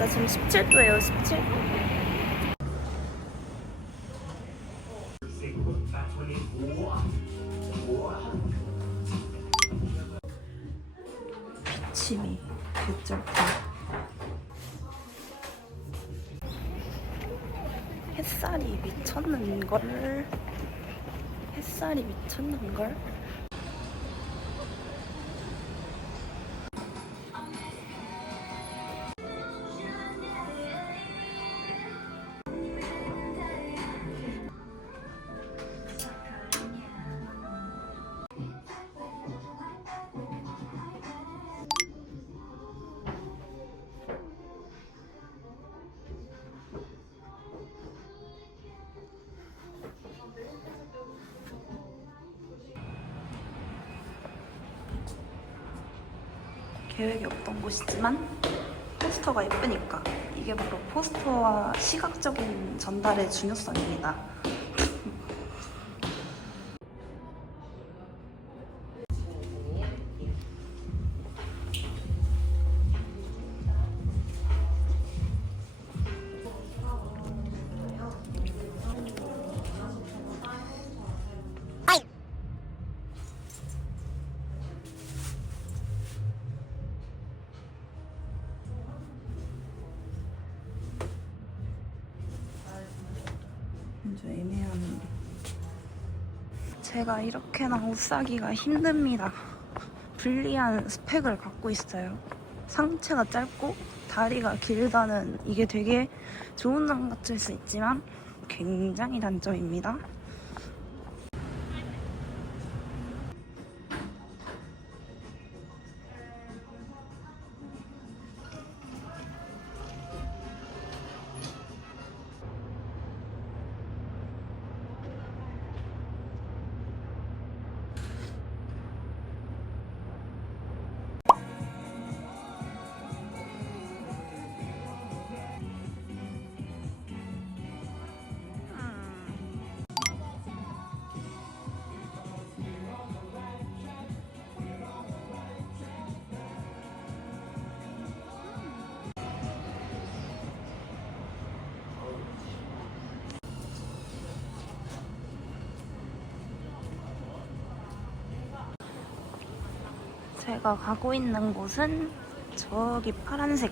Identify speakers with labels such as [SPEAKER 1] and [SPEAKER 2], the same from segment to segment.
[SPEAKER 1] 진짜 지금 17도예요, 17. 침이 개쩔다. 햇살이 미쳤는 걸. 햇살이 미쳤는 걸. 계획이 없던 곳이지만 포스터가 예쁘니까 이게 바로 포스터와 시각적인 전달의 중요성입니다. 아주 애매한 제가 이렇게나 옷 사기가 힘듭니다. 불리한 스펙을 갖고 있어요. 상체가 짧고 다리가 길다는 이게 되게 좋은 점 같을 수 있지만 굉장히 단점입니다. 제가 가고 있는 곳은 저기 파란색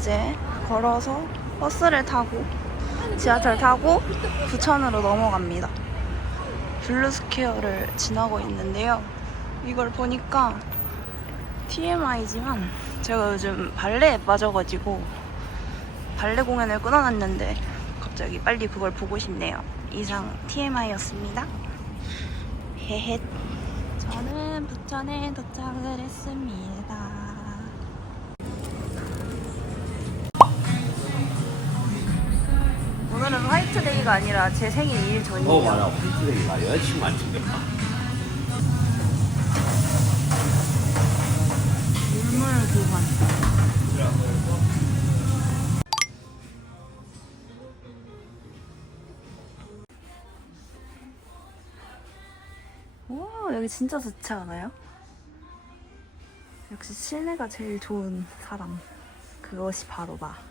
[SPEAKER 1] 이제 걸어서 버스를 타고 지하철 타고 부천으로 넘어갑니다. 블루스퀘어를 지나고 있는데요. 이걸 보니까 TMI지만 제가 요즘 발레에 빠져가지고 발레 공연을 끊어놨는데 갑자기 빨리 그걸 보고 싶네요. 이상 TMI였습니다. 헤헷. 저는 부천에 도착을 했습니다. 오늘은 화이트데이가 아니라 제 생일 2일 전이에요.
[SPEAKER 2] 어 화이트데이가 여자친구 안 챙겼다
[SPEAKER 1] 물물 교환. 와 여기 진짜 좋지 않아요? 역시 실내가 제일 좋은 사람. 그것이 바로 나.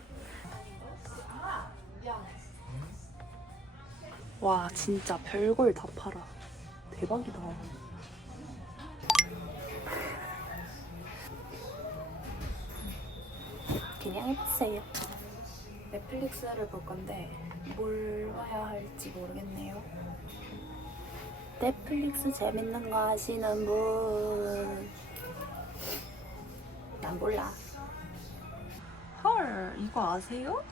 [SPEAKER 1] 와 진짜 별걸 다 팔아. 대박이다.
[SPEAKER 3] 그냥 해주세요. 넷플릭스를 볼 건데 뭘 봐야 할지 모르겠네요. 넷플릭스 재밌는 거 아시는 분 난 몰라. 헐 이거 아세요?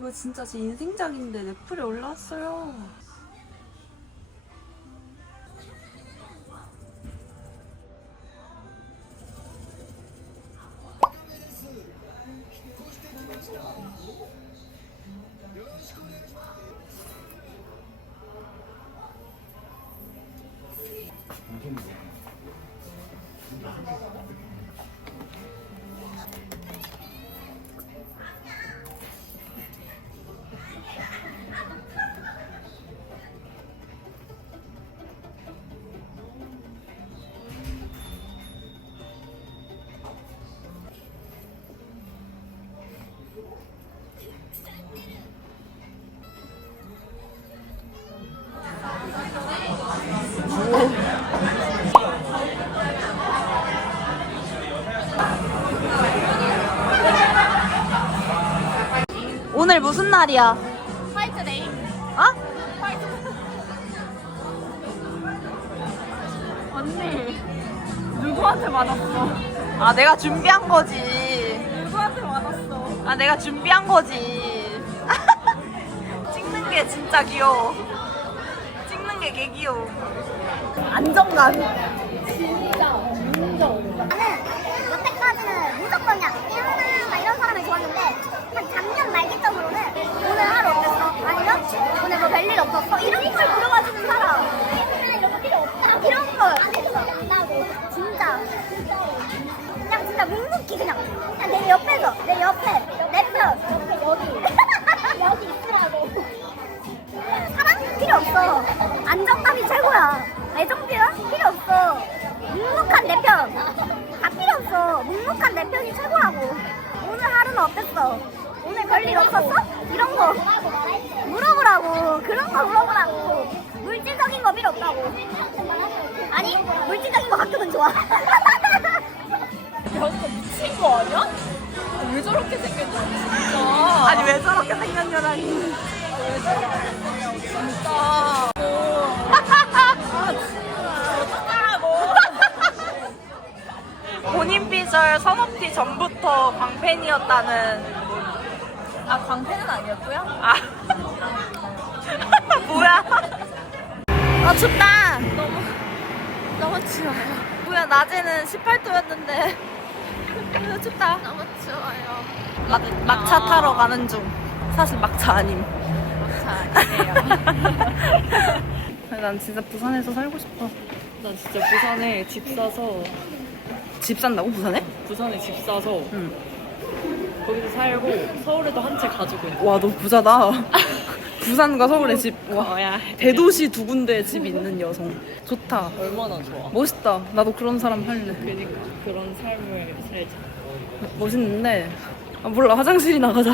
[SPEAKER 3] 이거 진짜 제 인생작인데 넷플에 올라왔어요. 무슨 날이야?
[SPEAKER 1] 화이트데이.
[SPEAKER 3] 어?
[SPEAKER 1] 언니. 누구한테 맞았어?
[SPEAKER 3] 아, 내가 준비한 거지.
[SPEAKER 1] 누구한테 맞았어?
[SPEAKER 3] 아, 내가 준비한 거지. 찍는 게 진짜 귀여워. 찍는 게 개 귀여워. 안정감.
[SPEAKER 4] 여태까지는 무조건 그냥 깨어나 막 이런 사람을 좋았는데 한 작년 말기점으로는 오늘 하루 어땠어? 아니면 오늘 뭐 별일 없었어? 이런 걸 물어봐 주는 사람 이런 거 필요 없다 이런 걸 안다고 진짜 그냥 진짜 묵묵히 그냥 그냥 내 옆에서 내 옆에 내 편 옆에 여기 여기 있으라고 사랑 필요 없어. 안정감이 최고야. 애정 필요? 필요 없어. 묵묵한 내 편. 다 필요 없어. 묵묵한 내 편이 최고라고. 오늘 하루는 어땠어? 별일 없었어? 이런 거 물어보라고. 그런 거 물어보라고. 물질적인 거 필요 없다고. 아니, 물질적인 거 가끔은 좋아.
[SPEAKER 1] 미친 거 아니야? 왜 저렇게 생겼냐, 진짜.
[SPEAKER 3] 아니, 왜 저렇게 생겼냐라니.
[SPEAKER 1] 진짜.
[SPEAKER 3] 본인 피셜 선업티 전부터 광팬이었다는.
[SPEAKER 1] 아, 광팬은 아니었고요?
[SPEAKER 3] 아. 뭐야? 아, 춥다.
[SPEAKER 1] 너무 추워요.
[SPEAKER 3] 뭐야, 낮에는 18도였는데. 춥다.
[SPEAKER 1] 너무 추워요.
[SPEAKER 3] 막, 막차 타러 가는 중. 사실 막차 아님.
[SPEAKER 1] 자, 아니에요.
[SPEAKER 3] 난 진짜 부산에서 살고 싶어.
[SPEAKER 5] 난 진짜 부산에 집 사서
[SPEAKER 3] 집 산다고 부산에?
[SPEAKER 5] 부산에 집 사서
[SPEAKER 3] 응.
[SPEAKER 5] 거기서 살고 서울에도 한 채 가지고 있는
[SPEAKER 3] 와, 너 부자다. 부산과 서울에 집. 와,
[SPEAKER 5] 거야.
[SPEAKER 3] 대도시 두 군데에 집 있는 여성. 좋다.
[SPEAKER 5] 얼마나 좋아.
[SPEAKER 3] 멋있다. 나도 그런 사람 할래.
[SPEAKER 5] 그러니까 그런 삶을 살자.
[SPEAKER 3] 멋있는데. 아, 몰라. 화장실이 나가자.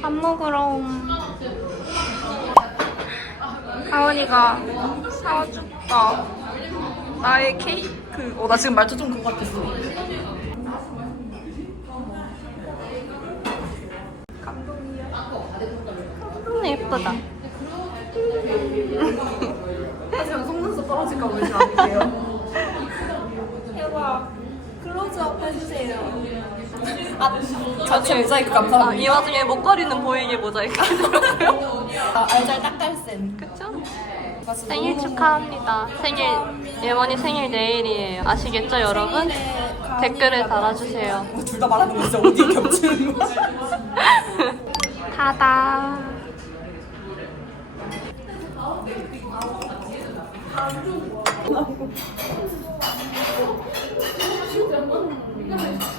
[SPEAKER 3] 밥 먹으러 옴. 가은이가 사줬다. 나의 케이크. 어, 나 지금 말투 좀 그거 같았어. 감동이야. 예쁘다. 하지만 속눈썹 떨어질까. 대박. 클로즈업 해주세요. 아, 자체 모자이크 감사합니다. 이 와중에 목걸이는 보이게 모자이크 해주려고요. 아, 알잘 딱갈센. 그쵸?
[SPEAKER 6] 생일 축하합니다. 생일 예원이 생일 내일이에요. 아시겠죠, 여러분? 댓글을 달아주세요.
[SPEAKER 3] 둘 다 말하는 거 진짜 어디 겹치는 거야?
[SPEAKER 6] 타다.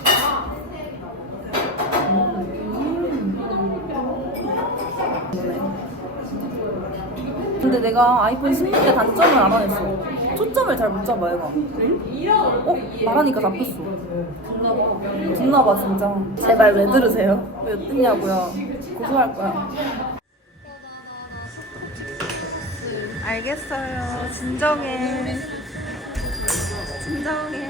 [SPEAKER 3] 근데 내가 아이폰 16의 단점을 알아냈어. 초점을 잘 못 잡아, 얘가. 어? 말하니까 잡혔어. 듣나봐, 진짜. 제발 왜 들으세요? 왜 듣냐고요. 고소할 거야. 알겠어요. 진정해. 진정해.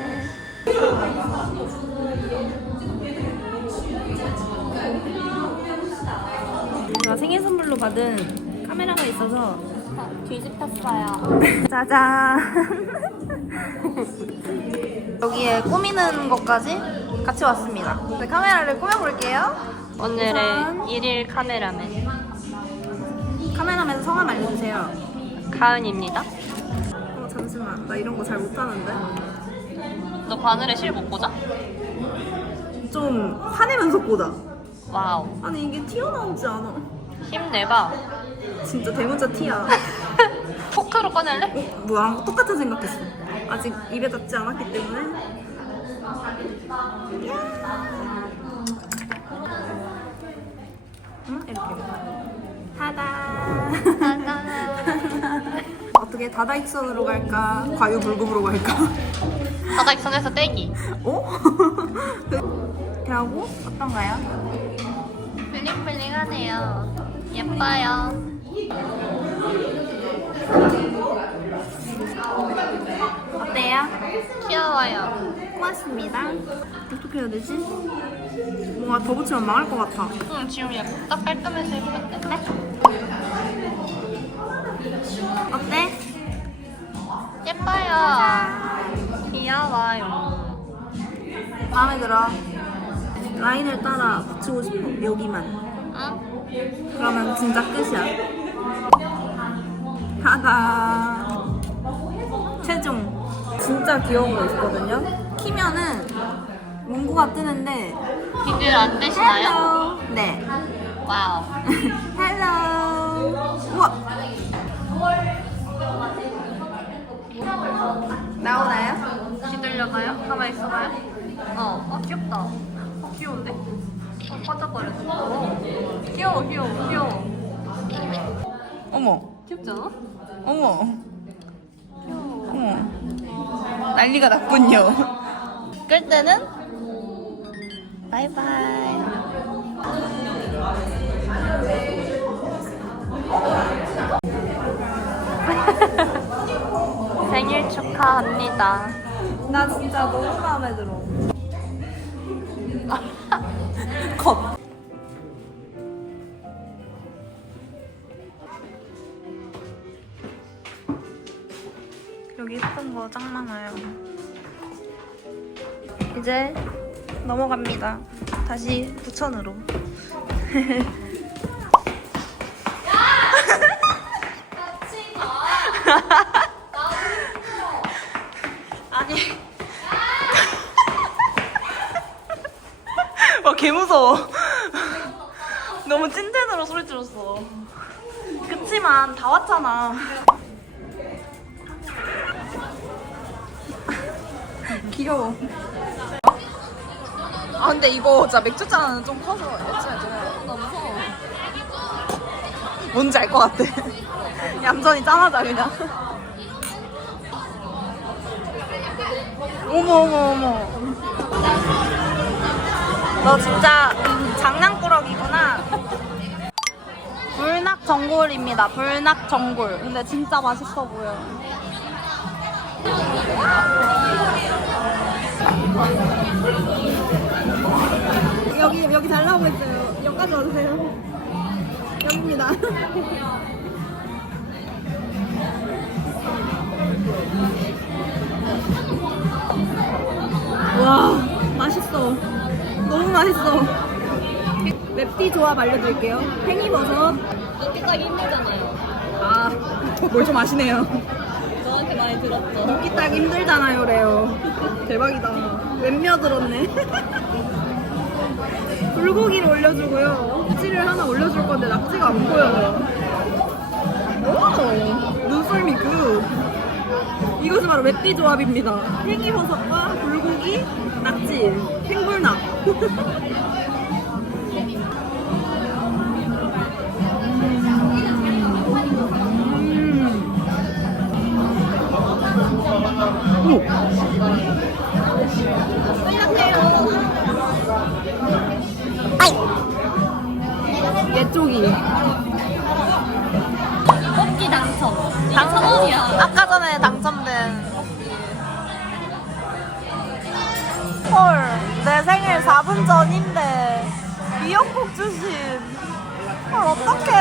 [SPEAKER 1] 제가 생일 선물로 받은 카메라가 있어서
[SPEAKER 6] 뒤집혔어요.
[SPEAKER 3] 짜잔. 여기에 꾸미는 것까지 같이 왔습니다. 네, 카메라를 꾸며볼게요.
[SPEAKER 6] 오늘의 일일 카메라맨
[SPEAKER 3] 카메라맨 성함 알려주세요.
[SPEAKER 6] 가은입니다.
[SPEAKER 3] 어, 잠시만. 나 이런 거 잘 못하는데.
[SPEAKER 6] 너 바늘에 실 못 꽂아?
[SPEAKER 3] 좀 화내면서 꽂아.
[SPEAKER 6] 와우.
[SPEAKER 3] 아니, 이게 튀어나오지 않아.
[SPEAKER 6] 힘내봐.
[SPEAKER 3] 진짜 대문자 티야.
[SPEAKER 6] 포크로 꺼낼래?
[SPEAKER 3] 어, 뭐야? 똑같은 생각했어. 아직 입에 닿지 않았기 때문에. 응? 이렇게. 타다. 어떻게 다다익선으로 갈까? 과유불급으로 갈까?
[SPEAKER 6] 바닥선에서 떼기.
[SPEAKER 3] 어? 이렇게 하고 어떤가요?
[SPEAKER 6] 블링블링하네요. 예뻐요.
[SPEAKER 3] 어때요?
[SPEAKER 6] 귀여워요.
[SPEAKER 3] 고맙습니다. 어떻게 해야 되지? 뭔가 더 붙이면 망할 것 같아.
[SPEAKER 6] 응, 지금 딱 깔끔해서 예쁜데?
[SPEAKER 3] 어때?
[SPEAKER 6] 예뻐요. 귀여워요.
[SPEAKER 3] 마음에 들어. 라인을 따라 붙이고 싶어. 여기만.
[SPEAKER 6] 응?
[SPEAKER 3] 그러면 진짜 끝이야. 가다. 최종. 진짜 귀여운 거 있거든요. 키면은 문구가 뜨는데.
[SPEAKER 6] 비늘 안 되시나요?
[SPEAKER 3] 헬로. 네.
[SPEAKER 6] 와우.
[SPEAKER 3] 헬로. 우와. 나오나요?
[SPEAKER 6] 뒤돌려봐요. 가만히 있어봐요. 어, 어 귀엽다. 어 귀여운데? 어 반짝거렸어. 어. 귀여워, 귀여워, 귀여워.
[SPEAKER 3] 어머.
[SPEAKER 6] 귀엽지 않아?
[SPEAKER 3] 어머. 어머. 난리가 났군요. 끌 때는 바이바이.
[SPEAKER 6] 생일 축하합니다.
[SPEAKER 3] 나 진짜 너무 마음에 들어. 컷. 거 짱 많아요. 이제 넘어갑니다. 다시 부천으로. 아니. 와, 개 무서워. 너무 찐텐으로 소리 질렀어. 그치만 다 왔잖아. 귀여워. 아, 근데 이거 진짜 맥주잔은 좀 커서 애초에 나 무서워. 뭔지 알 것 같아. 얌전히 짠하자, 그냥. 어머, 어머, 어머. 너 진짜 장난꾸러기구나. 불낙 전골입니다. 불낙 전골. 근데 진짜 맛있어 보여. 여기 여기 잘 나오고 있어요. 여기까지 와주세요. 여기입니다. 와 맛있어. 너무 맛있어. 맵티 조합 알려드릴게요. 팽이버섯.
[SPEAKER 1] 따기 힘들잖아요.
[SPEAKER 3] 아, 뭘 좀 아시네요.
[SPEAKER 1] 저한테 많이 들었죠.
[SPEAKER 3] 먹기 딱 힘들잖아요, 그래요. 대박이다. 몇며 들었네. 불고기를 올려주고요. 낙지를 하나 올려줄 건데 낙지가 안 보여요. 오! 눈썰미 그. 이것이 바로 맵띠 조합입니다. 팽이버섯과 불고기, 낙지, 팽불낙. 얘 쪽이.
[SPEAKER 1] 뽑기 당첨.
[SPEAKER 3] 당 아까 전에 당첨된. 헐, 내 생일 4분 전인데 미역국 주신. 헐, 어떡해.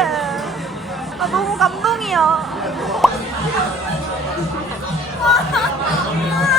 [SPEAKER 3] 아, 너무 감동이야.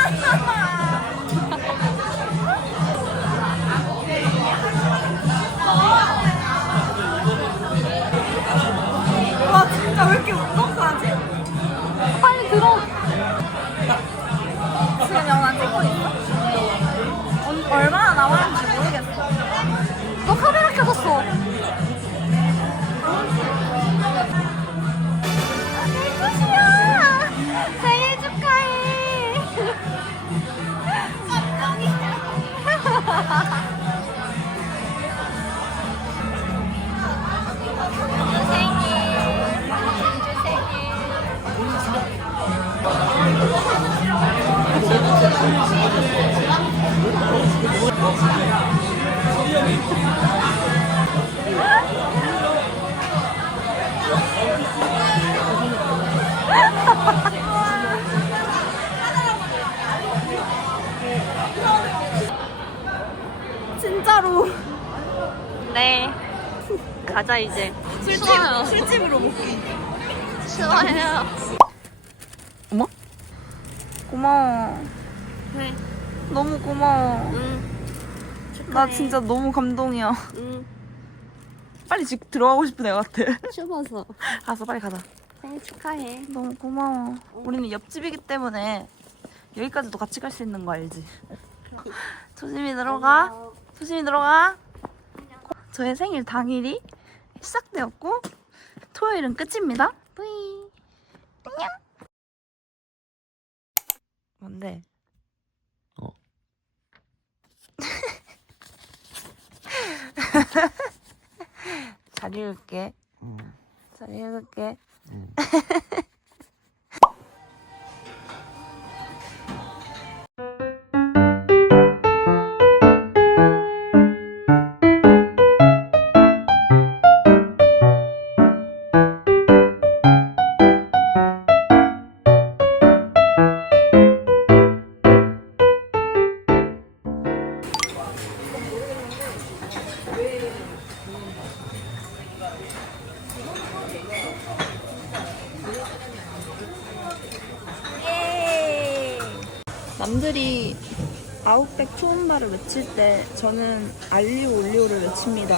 [SPEAKER 6] 가자 이제.
[SPEAKER 3] 술집,
[SPEAKER 6] 좋아요.
[SPEAKER 3] 술집으로 먹기.
[SPEAKER 6] 좋아요.
[SPEAKER 3] 어머? 고마워.
[SPEAKER 6] 네.
[SPEAKER 3] 너무 고마워.
[SPEAKER 6] 응.
[SPEAKER 3] 나 진짜 너무 감동이야.
[SPEAKER 6] 응.
[SPEAKER 3] 빨리 집 들어가고 싶은 애 같아.
[SPEAKER 6] 춥어서.
[SPEAKER 3] 가서 빨리 가자.
[SPEAKER 6] 생일 축하해.
[SPEAKER 3] 너무 고마워. 우리는 옆집이기 때문에 여기까지도 같이 갈 수 있는 거 알지? 조심히 들어가. 조심히 들어가. 저의 생일 당일이 시작되었고 토요일은 끝입니다. 뿌이. 안녕. 뭔데?
[SPEAKER 2] 어.
[SPEAKER 3] 잘 읽을게. 잘 읽을게. 남 외칠 때 저는 알리오 올리오를 외칩니다.